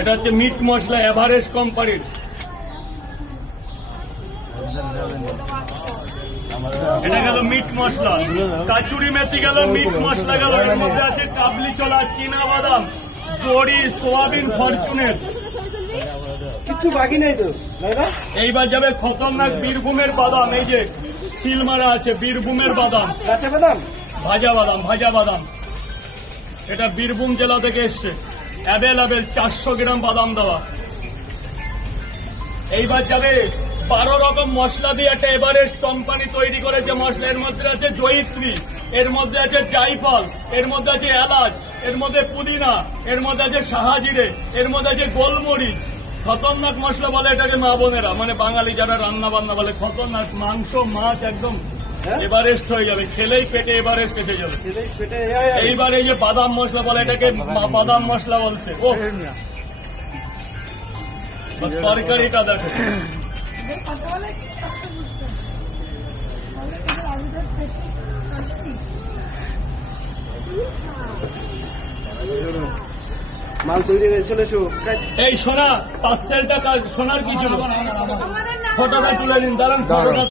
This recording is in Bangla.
এটা হচ্ছে মিট মশলা এভারেস্ট কোম্পানির। এটা গেল মিট মশলা, কাচুরি মেথি গেল, মিট মশলা গেল। এর মধ্যে আছে কাবলি ছোলা, চীনা বাদাম, বড়ি, সোয়াবিন, ফরচুনের, কিছু বাকি নেই তো দাদা। এইবার যাবে খতরনাক বীরভূমের বাদাম। এই যে সিল মারা আছে বীরভূমের বাদাম, কাঁচা বাদাম, ভাজা বাদাম, ভাজা বাদাম। এটা বীরভূম জেলা থেকে এসছে, অ্যাভেলেবেল 400 গ্রাম বাদাম দেওয়া। এইবার যাবে 12 রকম মশলা দিয়ে একটা এভারেস্ট কোম্পানি তৈরি করেছে মশলা। এর মধ্যে আছে জয়িত্রী, এর মধ্যে আছে জায়ফল, এর মধ্যে আছে এলাচ, এর মধ্যে পুদিনা, এর মধ্যে আছে শাহাজিরে, এর মধ্যে আছে গোলমরিচ। খতরনাক মশলা বলে এটাকে মা বোনেরা, মানে বাঙালি যারা রান্না বান্না বলে খতরনাক। মাংস মাছ একদম এভারেস্ট হয়ে যাবে, খেলেই পেটে এভারেস্ট এসে যাবে। এইবার এই যে বাদাম মশলা বলে এটাকে বাদাম মশলা বলছে। ও তরকারিটা দেখো, মাল তৈরি হয়ে চলে এসো। এই সোনা পার্সেলটা সোনার কিছু ফটোটা তুলে নিন, দাঁড়ান ফটোটা